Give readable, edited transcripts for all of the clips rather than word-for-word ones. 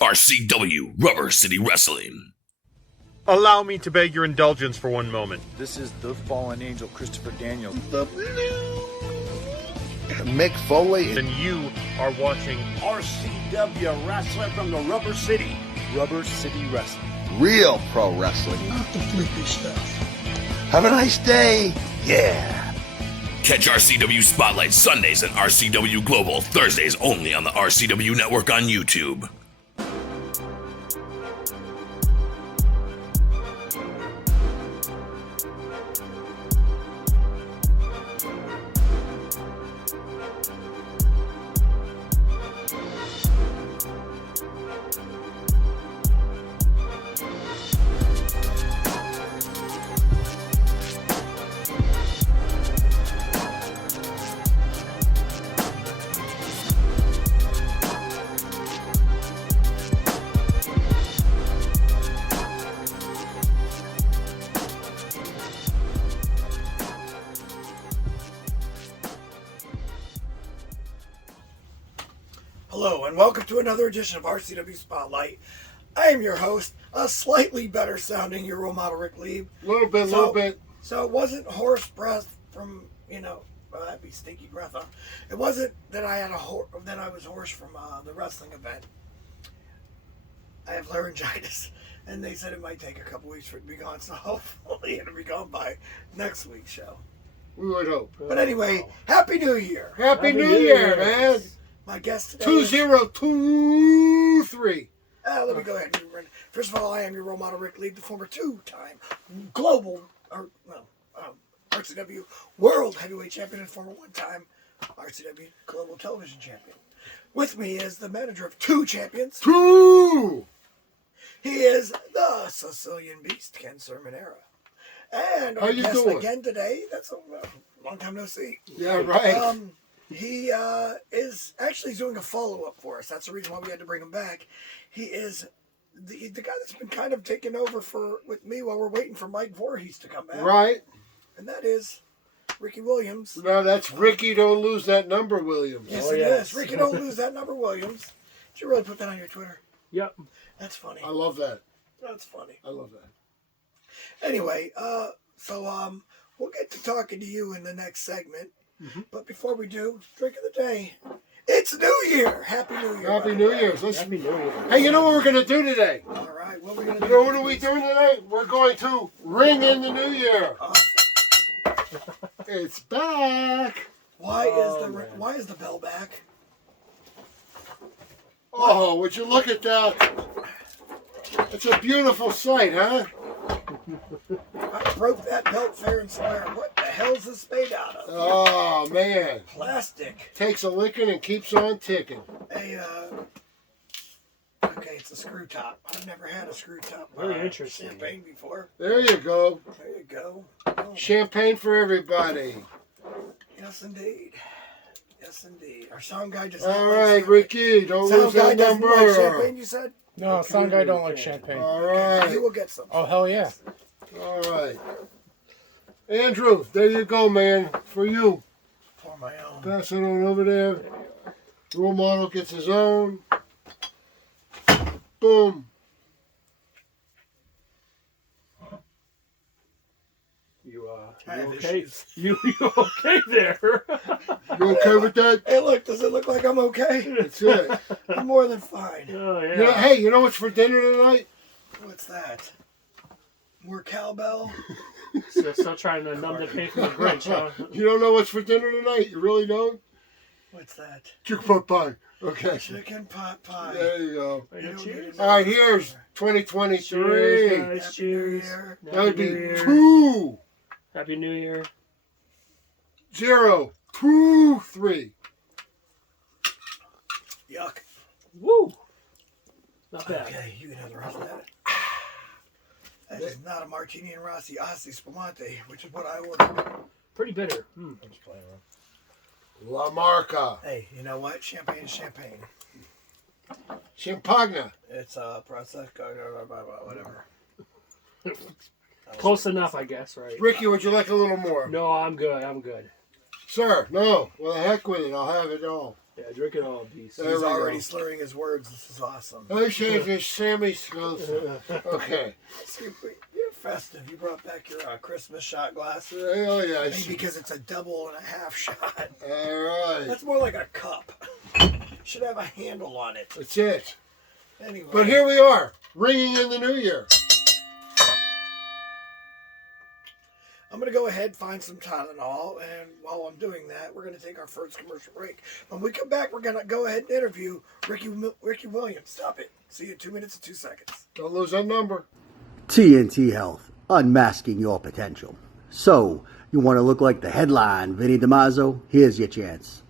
RCW Rubber City Wrestling. Allow me to beg your indulgence for one moment. This is the fallen angel, Christopher Daniels. The Mick Foley. And you are watching RCW Wrestling from the Rubber City. Rubber City Wrestling. Real pro wrestling. Not the flippy stuff. Have a nice day. Yeah. Catch RCW Spotlight Sundays and RCW Global Thursdays only on the RCW Network on YouTube. Hello and welcome to another edition of RCW Spotlight. I am your host, a slightly better sounding your role model, Rick Lieb. A little bit. So it wasn't hoarse breath from, that'd be stinky breath. Huh? It wasn't that I had that I was hoarse from the wrestling event. I have laryngitis, and they said it might take a couple weeks for it to be gone. So hopefully it'll be gone by next week's show. We would hope. But anyway, Happy New Year! Happy New Year, man! My guest today 2023. Let me go ahead. First of all, I am your role model, Rick Lieb, the former two-time RCW World Heavyweight Champion and former one-time RCW Global Television Champion. With me is the manager of two champions. Two! He is the Sicilian Beast, Ken Sermonera. And our guest again today, that's a long time no see. Yeah, right. He is actually doing a follow-up for us. That's the reason why we had to bring him back. He is the guy that's been kind of taking over with me while we're waiting for Mike Voorhees to come back. Right. And that is Rici Williams. No, that's Ricky Don't Lose That Number Williams. Yes, it is. Ricky Don't Lose That Number Williams. Did you really put that on your Twitter? Yep. That's funny. I love that. That's funny. I love that. Anyway, we'll get to talking to you in the next segment. Mm-hmm. But before we do, drink of the day. It's New Year! Happy New Year. Happy New Year. Happy New Year. Hey, you know what we're going to do today? All right, what are we going to do? You know what are we doing today? We're going to ring in the New Year. It's back. Why is the bell back? Oh, would you look at that? It's a beautiful sight, huh? I broke that belt fair and square. What the hell's this made out of? Oh, man. Plastic. Takes a licking and keeps on ticking. Okay, it's a screw top. I've never had a screw top. Very interesting. Champagne before. There you go. There you go. Oh. Champagne for everybody. Yes, indeed. Yes, indeed. Our sound guy does All right, Ricky, don't lose that number. Like champagne, you said? No, sound guy don't like champagne. All right. You will get some. Oh, hell yeah. All right. Andrew, there you go, man. For you. Pour my own. Pass it on over there. Role model gets his own. Boom. You okay? You okay there? You okay with that? Hey, look, does it look like I'm okay? That's it. I'm more than fine. Oh, yeah. Hey, you know what's for dinner tonight? What's that? More cowbell? Still trying to numb the pain from the Grinch, huh? You don't know what's for dinner tonight? You really don't? What's that? Chicken pot pie. Okay. Chicken pot pie. There you go. Cheers. All right, here's 2023. Cheers, guys. Cheers. That would be 2. Happy New Year. 0, 2, 3. Yuck. Woo. Not bad. Okay, you can have the rest of that. That is not a martini and Rossi Spumante, which is what I ordered. Pretty bitter. La Marca. Hey, you know what? Champagne is champagne. Champagna. It's Prosecco, whatever. Close enough, I guess, right? Ricky, would you like a little more? No, I'm good. I'm good. Sir, no. Well, the heck with it. I'll have it all. Yeah, drink it all, Beast. He's already slurring his words. This is awesome. I say this Sammy Scofield. Okay. See, you're festive. You brought back your Christmas shot glass. Oh, yeah. Maybe because it's a double and a half shot. All right. That's more like a cup. Should have a handle on it. That's it. Anyway. But here we are, ringing in the new year. I'm going to go ahead and find some Tylenol, and while I'm doing that, we're going to take our first commercial break. When we come back, we're going to go ahead and interview Rici Williams. Stop it. See you in 2 minutes and 2 seconds. Don't lose that number. TNT Health, unmasking your potential. So, you want to look like the headline Vinny DiMaggio? Here's your chance.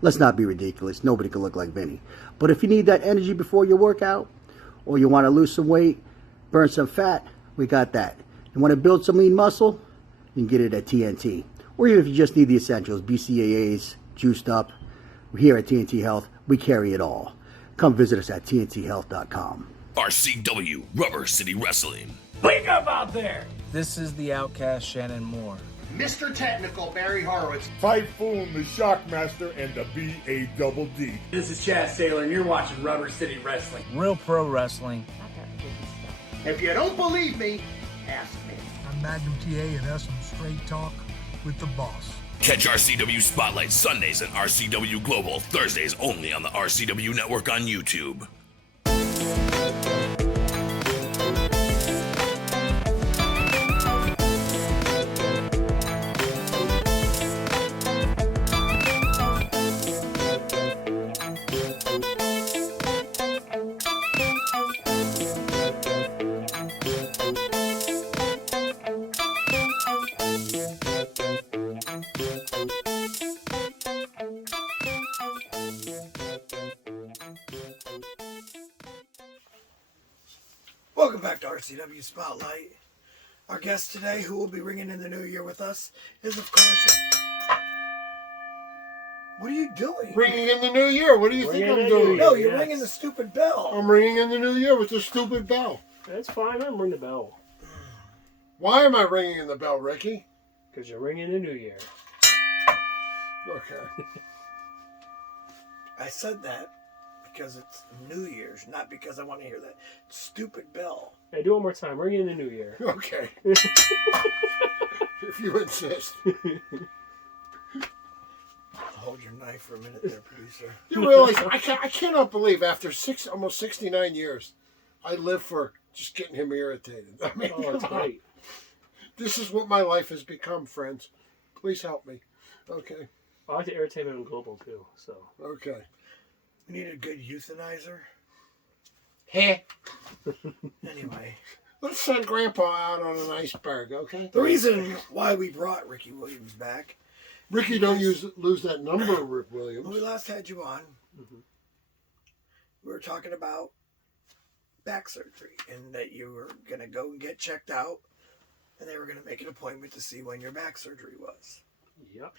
Let's not be ridiculous. Nobody can look like Vinny. But if you need that energy before your workout, or you want to lose some weight, burn some fat, we got that. You want to build some lean muscle? You can get it at TNT. Or even if you just need the essentials, BCAAs, juiced up. Here at TNT Health, we carry it all. Come visit us at TNTHealth.com. RCW Rubber City Wrestling. Wake up out there! This is the Outcast Shannon Moore. Mr. Technical Barry Horowitz. Typhoon the Shockmaster and the B.A.double-D. This is Chad Saylor, and you're watching Rubber City Wrestling. Real pro wrestling. If you don't believe me, ask me. I'm Magnum TA, and that's some straight talk with the boss. Catch RCW Spotlight Sundays and RCW Global Thursdays only on the RCW Network on YouTube. Welcome back to RCW Spotlight. Our guest today, who will be ringing in the new year with us, is of course... What are you doing? Ringing in the new year. What do you think I'm doing? No, you're ringing the stupid bell. I'm ringing in the new year with the stupid bell. That's fine. I'm ringing the bell. Why am I ringing in the bell, Ricky? Because you're ringing the new year. Okay. I said that because it's New Year's, not because I want to hear that stupid bell. Hey, do it one more time. Ring in the new year. Okay. If you insist. Hold your knife for a minute there, producer. You realize, I cannot believe after almost 69 years, I live for just getting him irritated. I mean, Oh, it's great. This is what my life has become, friends. Please help me. Okay. I like to irritate him in Global, too, so. Okay. We need a good euthanizer. Heh. Anyway. Let's send Grandpa out on an iceberg, okay? The reason why we brought Rici Williams back. Ricky, don't lose that number, Rick Williams. When we last had you on, we were talking about back surgery and that you were going to go and get checked out and they were going to make an appointment to see when your back surgery was. Yep.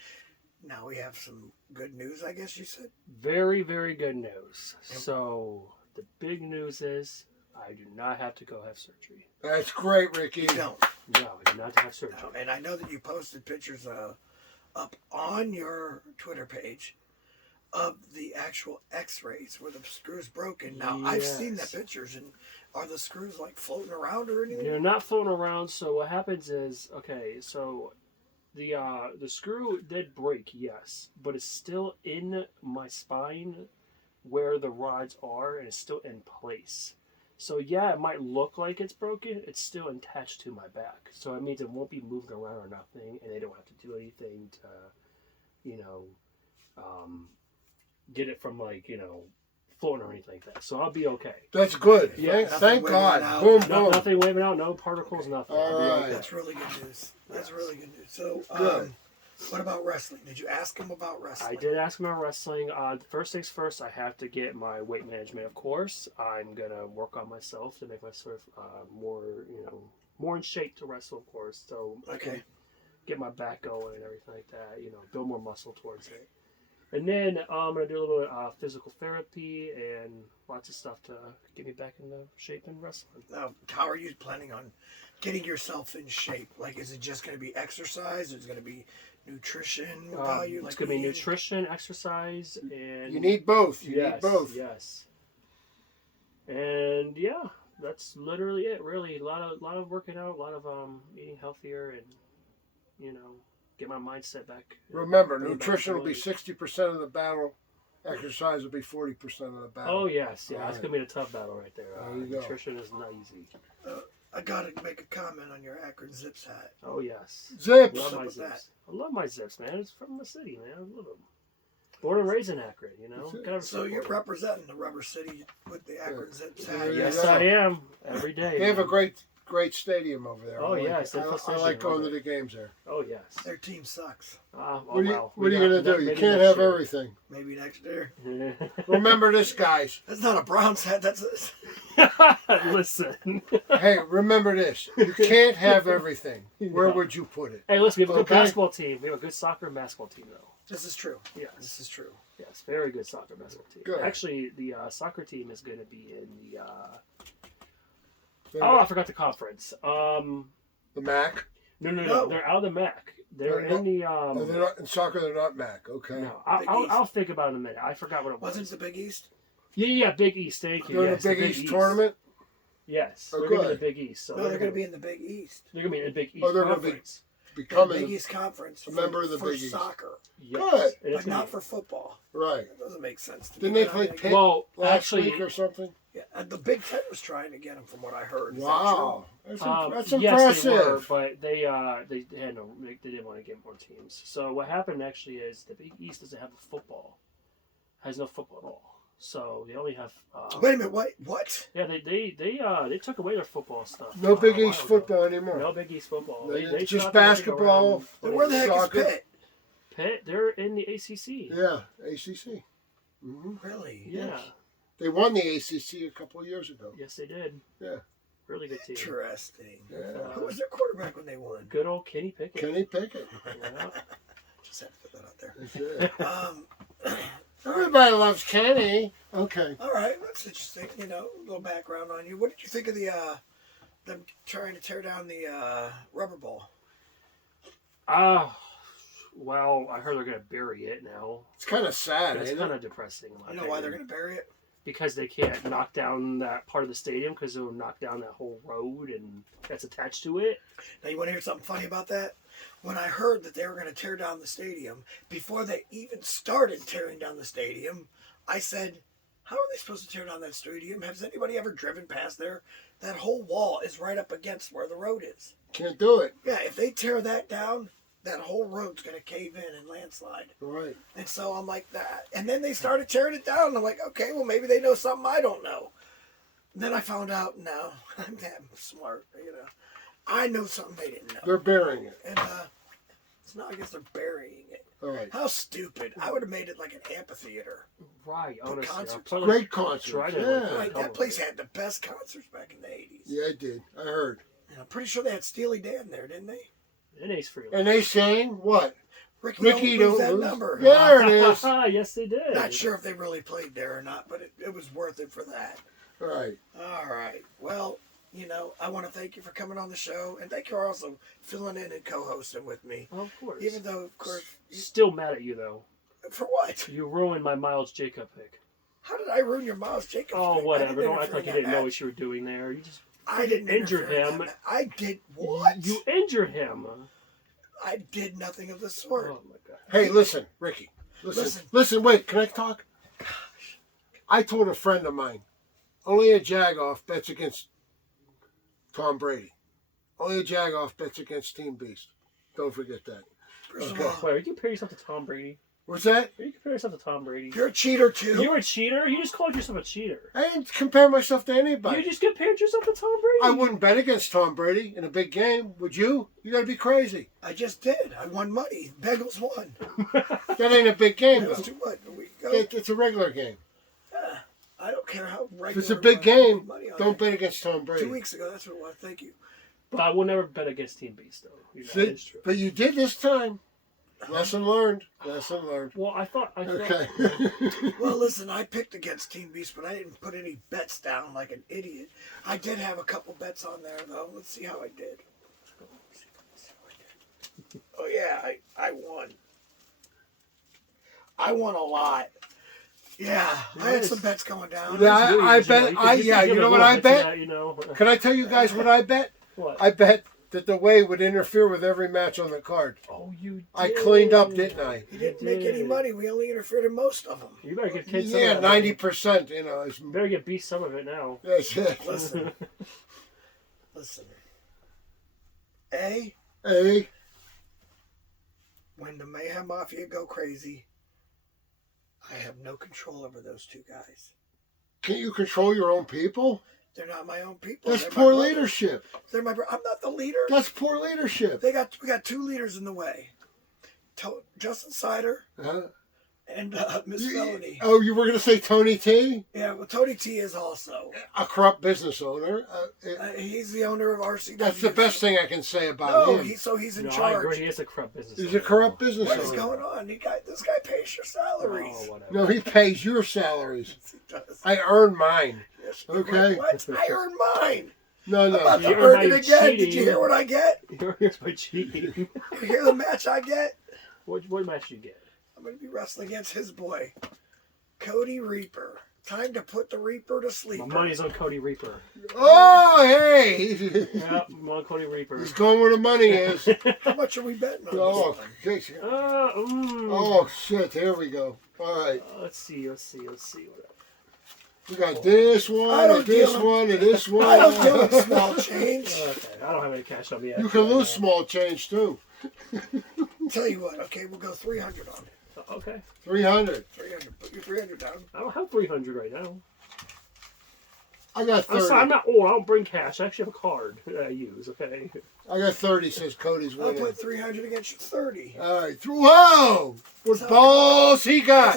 Now we have some good news, I guess you said? Very, very good news. So, the big news is I do not have to go have surgery. That's great, Ricky. You don't? No, I do not have surgery. No. And I know that you posted pictures up on your Twitter page of the actual x-rays where the screw's broken. Now, I've seen the pictures, and are the screws like floating around or anything? They're not floating around, so what happens is, okay, so the screw did break, yes, but it's still in my spine where the rods are, and it's still in place. So yeah, it might look like it's broken, it's still attached to my back. So it means it won't be moving around or nothing, and they don't have to do anything to, get it from floating or anything like that. So I'll be okay. That's good. Yeah. Thank God. Boom, boom. Nothing waving out, no particles, nothing. All right. Okay. That's really good news. That's really good news. So, Good. what about wrestling? Did you ask him about wrestling? I did ask him about wrestling. First things first, I have to get my weight management, of course. I'm going to work on myself to make myself more in shape to wrestle, of course. So I can get my back going and everything like that, build more muscle towards it. And then I'm going to do a little physical therapy and lots of stuff to get me back into shape in wrestling. Now, how are you planning on getting yourself in shape? Like, is it just going to be exercise? Is it going to be nutrition? It's going to be nutrition, exercise, and... You need both. You need both. Yes. And, yeah, that's literally it, really. A lot of working out, a lot of eating healthier and, you know, get my mindset back. Remember, nutrition will be 60% of the battle. Exercise will be 40% of the battle. Oh, yes. Yeah, that's going to be a tough battle right there. Nutrition is not easy. I got to make a comment on your Akron Zips hat. Oh, yes. Zips! I love my zips. I love my zips, man. It's from the city, man. I love them. Born and raised in Akron, you know. So you're representing the Rubber City with the Akron Zips hat. Yes, I am. Every day. They have a great stadium over there. Oh, yes. I like going to the games there. Oh, yes. Their team sucks. What are you going to do? You can't have everything. Maybe next year. Remember this, guys. That's not a Browns hat. That's Listen. Hey, remember this. You can't have everything. Where would you put it? Hey, listen, we have a good basketball team. We have a good soccer and basketball team, though. This is true. Yes. This is true. Yes, very good soccer basketball team. Good. Actually, the soccer team is going to be in the... I forgot the conference. The MAC? No. They're out of the MAC. They're in the... they're not, in soccer, they're not MAC. Okay. No, I'll think about it in a minute. I forgot what it was. Wasn't it the Big East? Yeah, Big East. Thank you. They're in the Big East tournament? Yes. Oh, they're going to be in the Big East. So no, they're going to be in the Big East. They're going to be in the Big East they're conference. going to be becoming the Big East Conference. A member of the for Big East. Soccer. Yes. Good. But not for football. Right. That doesn't make sense to Didn't me. they play Pitt last week or something? Yeah, the Big Ten was trying to get them, from what I heard. Is wow, that's impressive. Yes, they were, but they had no. They didn't want to get more teams. So what happened actually is the Big East doesn't have a football. Has no football at all. So they only have. Wait a minute. What? Yeah, they took away their football stuff. No Big East football anymore. No Big East football. They just basketball. Where the heck is Pitt? Pitt, they're in the ACC. Yeah, ACC. Mm-hmm. Really? Yeah. Yes. They won the ACC a couple of years ago. Yes, they did. Yeah. Really good team. Interesting. Yeah. Who was their quarterback when they won? Good old Kenny Pickett. Kenny Pickett. Yeah. Just had to put that out there. Everybody loves Kenny. Okay. All right, that's interesting. You know, a little background on you. What did you think of them trying to tear down the rubber ball? Well, I heard they're going to bury it now. It's kind of sad, It's kind of depressing. You know why they're going to bury it? Because they can't knock down that part of the stadium because it'll knock down that whole road and that's attached to it. Now, you want to hear something funny about that? When I heard that they were going to tear down the stadium, before they even started tearing down the stadium, I said, how are they supposed to tear down that stadium? Has anybody ever driven past there? That whole wall is right up against where the road is. Can't do it. Yeah, if they tear that down, that whole road's going to cave in and landslide. Right. And so I'm like that. And then they started tearing it down. I'm like, okay, well, maybe they know something I don't know. And then I found out, no, I'm that smart, you know. I know something they didn't know. They're burying it. And it's not, I guess they're burying it. All right. How stupid. I would have made it like an amphitheater. Right, honestly. Concerts. Great concerts. Yeah. Right, that place had the best concerts back in the 80s. Yeah, it did. I heard. And I'm pretty sure they had Steely Dan there, didn't they? And Ace Frehley. And they sang what? Ricky don't lose that number. Yeah, there it is. Yes, they did. Not sure if they really played there or not, but it was worth it for that. All right. All right. Well, you know, I want to thank you for coming on the show, and thank you for also filling in and co-hosting with me. Well, of course. Even though, of course... Still mad at you, though. For what? You ruined my Miles Jacob pick. How did I ruin your Miles Jacob pick? Oh, whatever. Don't act like you didn't know match. what you were doing there. You just... I didn't injure him. I did what? You injured him. I did nothing of the sort. Oh, my God. Hey, listen, Ricky. Listen, wait, can I talk? Gosh. I told a friend of mine, only a Jagoff bets against Tom Brady. Only a Jagoff bets against Team Beast. Don't forget that. Okay. Wait, are you comparing yourself to Tom Brady? What's that? Are you comparing yourself to Tom Brady? You're a cheater, too. You're a cheater? You just called yourself a cheater. I didn't compare myself to anybody. You just compared yourself to Tom Brady. I wouldn't bet against Tom Brady in a big game. Would you? You gotta be crazy. I just did. I won money. Bengals won. That ain't a big game, That though. was too much. It's a regular game. I don't care how regular. If it's a big game, don't it. bet against Tom Brady. 2 weeks ago, that's what it was. Thank you. But I will never bet against Team Beast, though. You know, See, but you did this time. Lesson learned. Lesson learned. Well, I thought. Okay. Well, listen, I picked against Team Beast, but I didn't put any bets down like an idiot. I did have a couple bets on there, though. Let's see how I did. Oh, yeah, I won. I won a lot. Yeah, I had some bets going down. Yeah, I bet. You know what I bet? Can I tell you guys what I bet? What? I bet that the way would interfere with every match on the card. Oh, you did. I cleaned up, didn't I? You didn't make any money. We only interfered in most of them. You better get kids some Yeah, of that. 90%, you know. You better get Beast some of it now. That's it. Listen. Listen. A, when the Mayhem Mafia go crazy, I have no control over those two guys. Can't you control your own people? They're not my own people. That's They're poor my leadership. They're my. I'm not the leader. That's poor leadership. We got two leaders in the way. Justin Sider and Miss Felony. Oh, you were going to say Tony T? Yeah, well, Tony T is also a corrupt business owner. He's the owner of RCW. That's the best thing I can say about him. He's in I charge. agree. He is a corrupt business. He's a corrupt business owner. What is going on? This guy pays your salaries. Oh, whatever. No, he pays your salaries. He does. I earn mine. Yes, Okay. What? I earn mine. No. I'm about to You earn earn it again. cheating. Did you hear what I get? Here's my cheating. You hear the match I get? What match you get? I'm going to be wrestling against his boy, Cody Reaper. Time to put the Reaper to sleep. My money's on Cody Reaper. Oh, hey! Yeah, I'm on Cody Reaper. He's going where the money is. How much are we betting on Oh, this thing? oh, shit. Here we go. All right. Let's see. We got this one, and this one, and this one. I don't deal with small change. Okay, I don't have any cash on me yet. You can lose small change, too. Tell you what, okay, we'll go 300 on it. Okay. 300. 300. Put your 300 down. I don't have 300 right now. I got 30. I'm not old. I don't bring cash. I actually have a card that I use, okay? I got 30, says Cody's I'll winning. put 300 against your 30. All right. Whoa! What balls he got?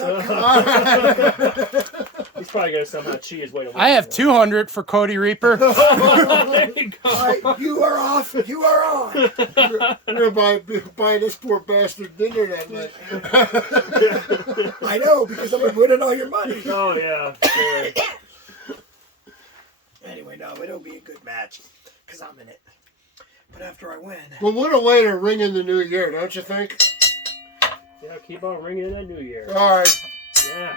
He's probably going to somehow cheat his way to win. I have 200 for Cody Reaper. There you go. All right, you are off. You are on. You're going to buy this poor bastard dinner that night. I know, because I'm winning all your money. Oh, yeah. Sure. Anyway, no, it'll be a good match because I'm in it. But after I win, Well, what a way to ring in the new year, don't you think? Yeah, keep on ringing in that New Year. All right. Yeah.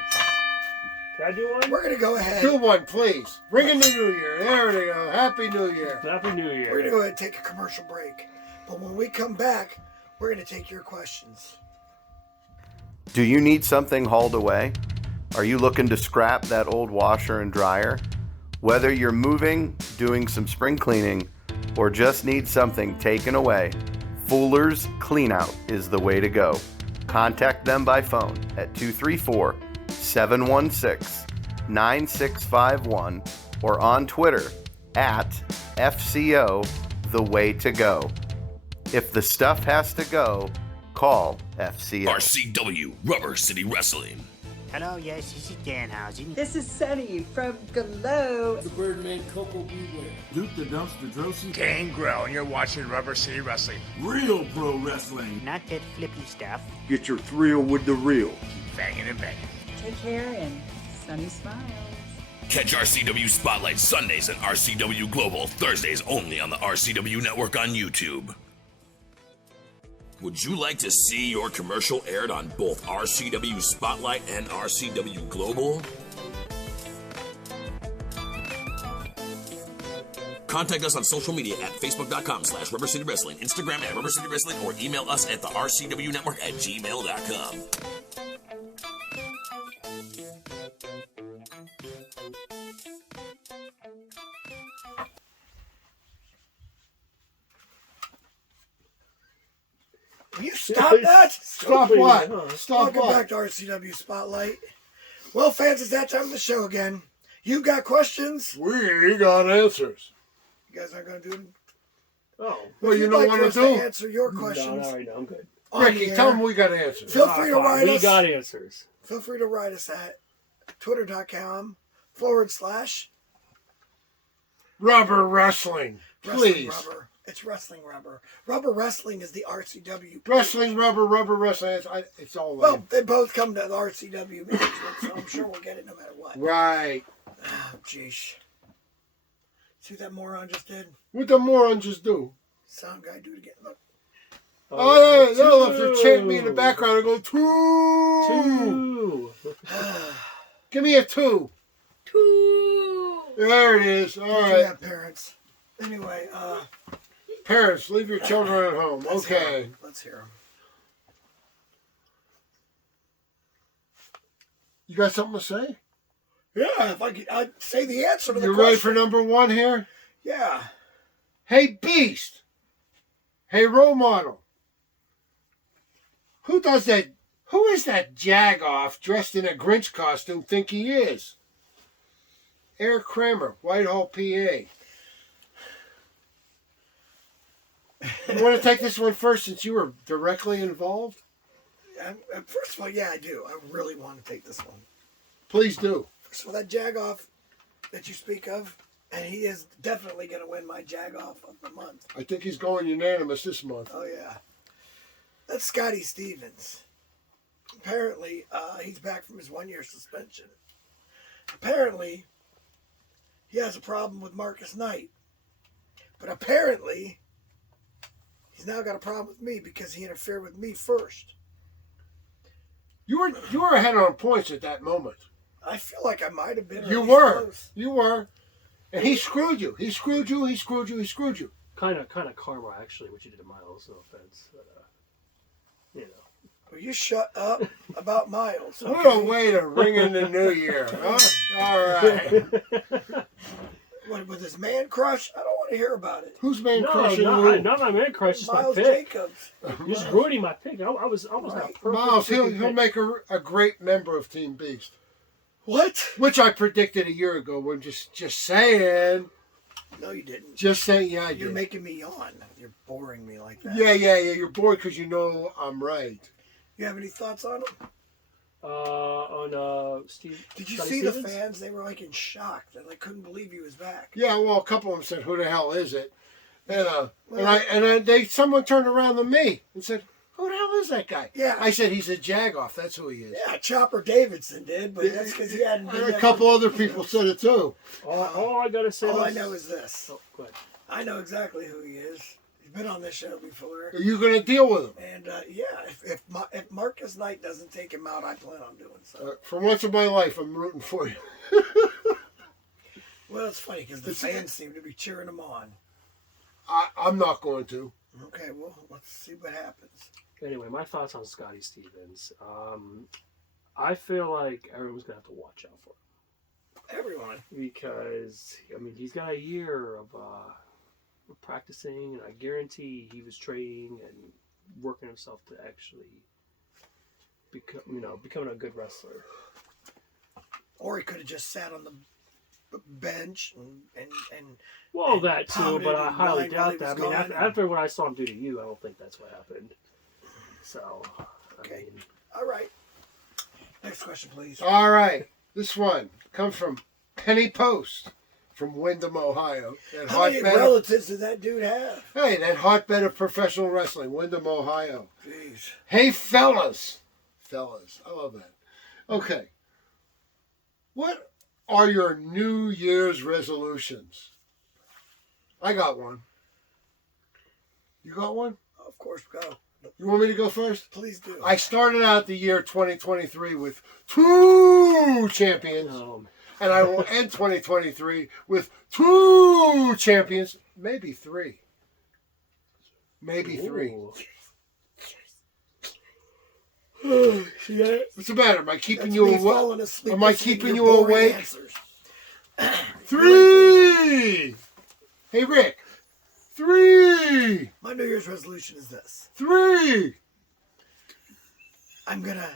Can I do one? we're gonna go ahead. Do one, please. Ring in the new year. There we go. Happy New Year. Happy New Year. We're gonna go ahead and take a commercial break. But when we come back, we're gonna take your questions. Do you need something hauled away? Are you looking to scrap that old washer and dryer? Whether you're moving, doing some spring cleaning, or just need something taken away, Fuller's Cleanout is the way to go. Contact them by phone at 234-716-9651 or on Twitter at FCO The Way to Go. If the stuff has to go, call FCO. RCW Rubber City Wrestling. Hello, yes, this is Danhausen. This is Sunny from Glow. The Birdman Coco Beware. Duke the Dumpster Drosy. Gangrel, and you're watching Rubber City Wrestling. Real pro wrestling. Not that flippy stuff. Get your thrill with the real. Keep banging and banging. Take care and Sunny smiles. Catch RCW Spotlight Sundays and RCW Global Thursdays only on the RCW Network on YouTube. Would you like to see your commercial aired on both RCW Spotlight and RCW Global? Contact us on social media at facebook.com/Rubber City Wrestling, Instagram at Rubber City Wrestling, or email us at the RCW Network at gmail.com. Will you stop that? Stop what? Stop Welcome what? back to RCW Spotlight. Well, fans, it's that time of the show again. You got questions? We got answers. You guys aren't going to do them? Oh. Well, you You'd don't like want for to us do? answer your questions. No, I'm good. on Ricky, the tell air. them we got answers. Feel free to write We us. got answers. Feel free to write us at twitter.com/. Rubber Wrestling. Wrestling Please. Rubber. It's wrestling rubber. Rubber wrestling is the RCW. Wrestling rubber wrestling. It's all Well, lame. they both come to the RCW management, so I'm sure we'll get it no matter what. Right. Oh, jeez. See what that moron just did? What the moron just do? Sound guy do it again. Look. Oh, yeah, look, they're chanting me in the background. I go, 2. Give me a 2. 2. There it is. All right. You have parents. Anyway, Parents, leave your children at home. Okay. Let's hear them. You got something to say? Yeah, if I'd say the answer to the You question. ready for number 1 here? Yeah. Hey, Beast. Hey, role model. Who does that? Who is that jagoff dressed in a Grinch costume think he is? Eric Kramer, Whitehall, PA. You want to take this one first since you were directly involved? First of all, yeah, I do. I really want to take this one. Please do. First of all, that jagoff that you speak of, and he is definitely going to win my jagoff of the month. I think he's going unanimous this month. Oh, yeah. That's Scotty Stevens. Apparently, he's back from his 1-year suspension. Apparently, he has a problem with Marcus Knight. But apparently, he's now got a problem with me because he interfered with me first. You were ahead on points at that moment. I feel like I might have been. You were. You were. And he screwed you. He screwed you. He screwed you. He screwed you. Kind of karma, actually, what you did to Miles. No offense, but you know. Well, you shut up about Miles. Okay? What a way to ring in the new year, huh? All right. What, with his man crush? I don't want to hear about it. Who's man crushing not my man crush. Just Miles my pick. Jacobs. You're just ruining my pick. I was not perfect. Miles, he'll make a great member of Team Beast. What? Which I predicted a year ago. We're just saying. No, you didn't. Just saying, yeah, I did. You're making me yawn. You're boring me like that. Yeah. You're bored because you know I'm right. You have any thoughts on him? On Steve. Did you Scotty see Stevens? the fans? They were like in shock. They like couldn't believe he was back. Yeah, well, a couple of them said, "Who the hell is it?" And someone turned around to me and said, "Who the hell is that guy?" Yeah, I said, "He's a jagoff. That's who he is." Yeah, Chopper Davidson did, but that's because he hadn't. And a couple other people said it too. All I gotta say. All I know is this. Oh, go ahead. I know exactly who he is. He's been on this show before. Are you going to deal with him? And yeah, if Marcus Knight doesn't take him out, I plan on doing so. For once in my life, I'm rooting for you. Well, it's funny because the fans seem to be cheering him on. I'm not going to. Okay, well, let's see what happens. Anyway, my thoughts on Scotty Stevens. I feel like everyone's gonna have to watch out for him. Everyone, because he's got a year of practicing, and I guarantee he was training and working himself to actually becoming a good wrestler. Or he could have just sat on the bench and well, that too, pounded but I and highly whined while doubt he that. was gone. After what I saw him do to you, I don't think that's what happened. So, okay, all right. Next question, please. All right, this one comes from Penny Post from Windham, Ohio. How many relatives does that dude have? Hey, that hotbed of professional wrestling, Windham, Ohio. Jeez. Hey, fellas. I love that. Okay. What are your New Year's resolutions? I got one. You got one? Of course, go. You want me to go first? Please do. I started out the year 2023 with 2 champions. And I will end 2023 with 2 champions. Maybe 3. Maybe 3. What's the matter? Am I keeping you awake? Am I keeping you awake? 3! Hey, Rick. 3! My New Year's resolution is this. 3! I'm gonna,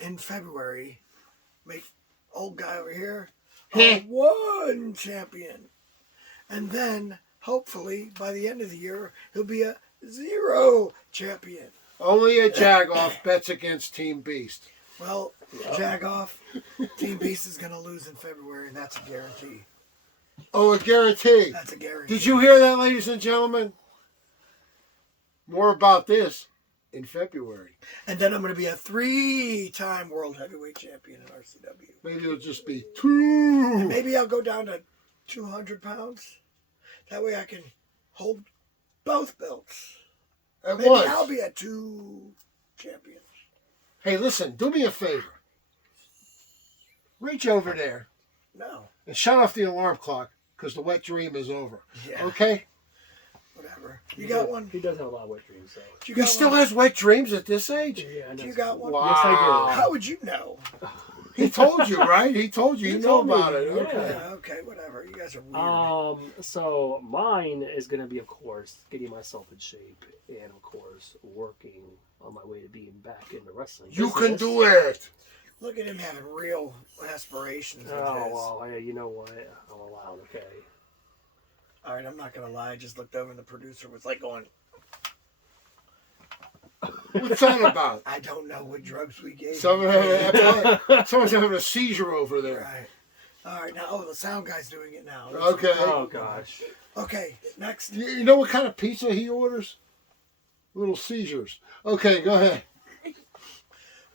in February, make old guy over here Heh. 1 champion. And then, hopefully, by the end of the year, he'll be a 0 champion. Only a Jagoff bets against Team Beast. Well, Jagoff, Team Beast is going to lose in February, and that's a guarantee. Oh, a guarantee. That's a guarantee. Did you hear that, ladies and gentlemen? More about this in February. And then I'm going to be a 3-time world heavyweight champion in RCW. Maybe it'll just be 2. And maybe I'll go down to 200 pounds. That way I can hold both belts. At Maybe once. I'll be at 2 champions. Hey, listen, do me a favor. Reach over there. No. And shut off the alarm clock because the wet dream is over. Yeah. Okay? Whatever. You got one? He does have a lot of wet dreams, though. You He got still one? has wet dreams at this age? Yeah, I know. You got one? Wow. Yes, I do. How would you know? He told you, right? He told you. He You know told me, about it. yeah. Okay. Yeah, okay, whatever. You guys are weird. So mine is going to be, of course, getting myself in shape and, of course, working on my way to being back in the wrestling You business. can do it. Look at him having real aspirations. Oh, well, hey, you know what? I'm allowed, okay? All right, I'm not going to lie. I just looked over and the producer was like going, What's that about? I don't know what drugs we gave Someone's having a seizure over there. Right. All right, now, the sound guy's doing it now. Okay. Oh, gosh. Okay, next. You know what kind of pizza he orders? Little seizures. Okay, go ahead.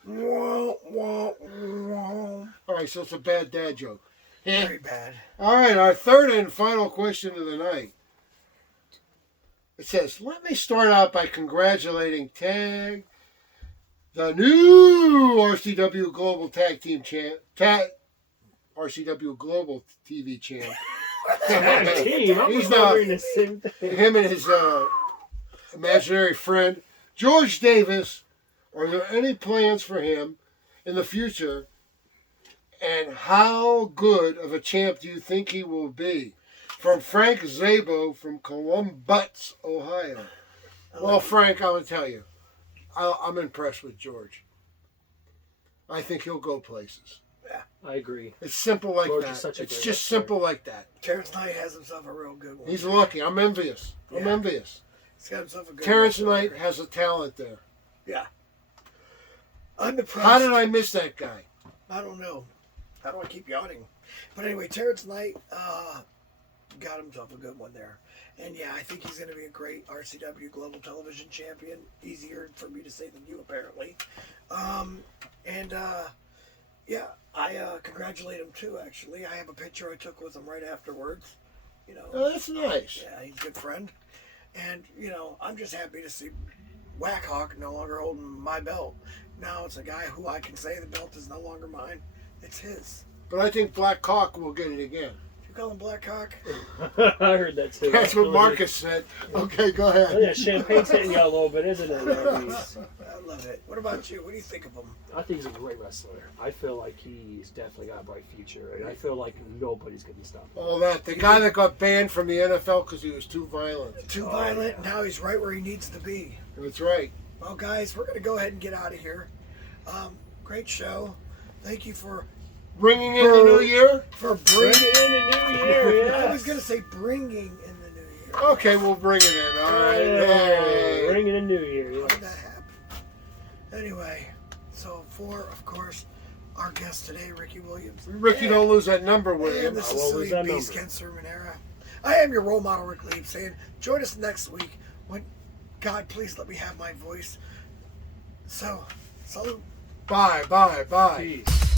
All right, so it's a bad dad joke. Very bad. All right, our third and final question of the night. It says, let me start out by congratulating Tag, the new RCW Global Tag Team Champ, RCW Global TV Champ. Tag team? I'm He's remembering the same thing. him and his imaginary friend, George Davis. Are there any plans for him in the future? And how good of a champ do you think he will be? From Frank Zabo from Columbus, Ohio. Well, Frank, I'm going to tell you, I'm impressed with George. I think he'll go places. Yeah, I agree. It's simple like George that. is such a It's great just wrestler. simple like that. Terrence Knight has himself a real good one. He's lucky. I'm envious. I'm Yeah. envious. He's got himself a good Terrence wrestler. Knight has a talent there. Yeah. I'm impressed. How did I miss that guy? I don't know. How do I keep yawning? But anyway, Terrence Knight got himself a good one there. And yeah, I think he's going to be a great RCW Global Television Champion. Easier for me to say than you, apparently. Yeah, I congratulate him too, actually. I have a picture I took with him right afterwards. You know. Oh, that's nice. Yeah, he's a good friend. And, you know, I'm just happy to see Whack Hawk no longer holding my belt. Now it's a guy who I can say the belt is no longer mine. It's his. But I think Black Hawk will get it again. You call him Black Hawk? I heard that too. That's what Marcus said. Okay, go ahead. Oh, yeah, champagne's hitting you a little bit, isn't it? Marcus? I love it. What about you? What do you think of him? I think he's a great wrestler. I feel like he's definitely got a bright future, and I feel like nobody's going to stop him. All that. The guy that got banned from the NFL because he was too violent. Too violent, and now he's right where he needs to be. That's right. Well, guys, we're going to go ahead and get out of here. Great show. Thank you for bringing in the new year. For bringing in the new year. Yes. I was going to say bringing in the new year. Okay, we'll bring it in. All right. Hey, bringing in new year. How Yes. did that happen? Anyway, so for, of course, our guest today, Rici Williams. Ricky, don't lose that number with And him. the Sicilian Beast, Ken Sermonera. I am your role model, Rick Lieb, saying join us next week when, God, please let me have my voice. So, salute. Bye, bye, bye. Peace.